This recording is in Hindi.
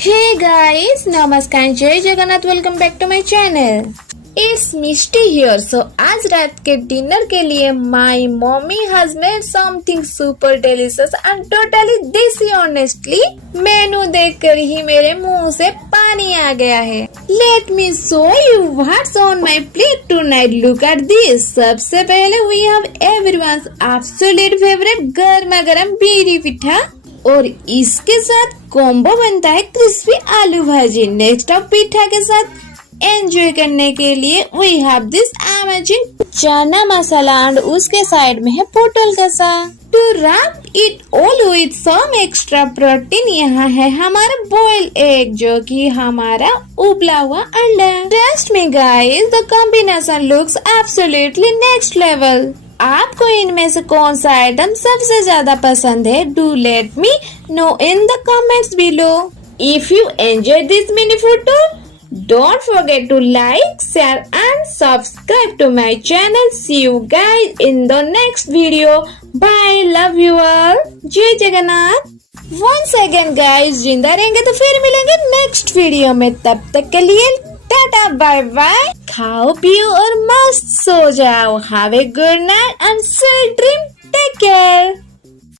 Hey guys, नमस्कार, जय Jagannath, welcome back to my channel. It's Mishti here. So आज रात के डिनर के लिए my mummy has made something super delicious and totally desi. Honestly menu देखकर ही मेरे मुंह से पानी आ गया है। Let me show you what's on my plate tonight. Look at this. सबसे पहले we have everyone's absolute favourite गर्मा गर्म बीड़ी पिठा और इसके साथ कॉम्बो बनता है क्रिस्पी आलू भाजी। नेक्स्ट ऑफ पिठा के साथ एंजॉय करने के लिए वी हैव दिस अमेजिंग चना मसाला एंड उसके साइड में है पोटल कसा। To wrap it all with some extra protein यहाँ है हमारा बॉइल्ड एग, जो कि हमारा उबला हुआ अंडा। Trust me guys, the combination looks absolutely next level. आपको इनमें से कौन सा आइटम सबसे ज्यादा पसंद है? Do let me know in the comments below. If you enjoy this mini food tour, don't forget to like, share and subscribe to my channel. See you guys in the next video. Bye, love you all. जय जगन्नाथ। Once again guys, जिंदा रहेंगे तो फिर मिलेंगे नेक्स्ट वीडियो में। तब तक के लिए टाटा बाय बाय। खाओ पियो और मस्त सो जाओ। Have a good night and sweet dream. Take care.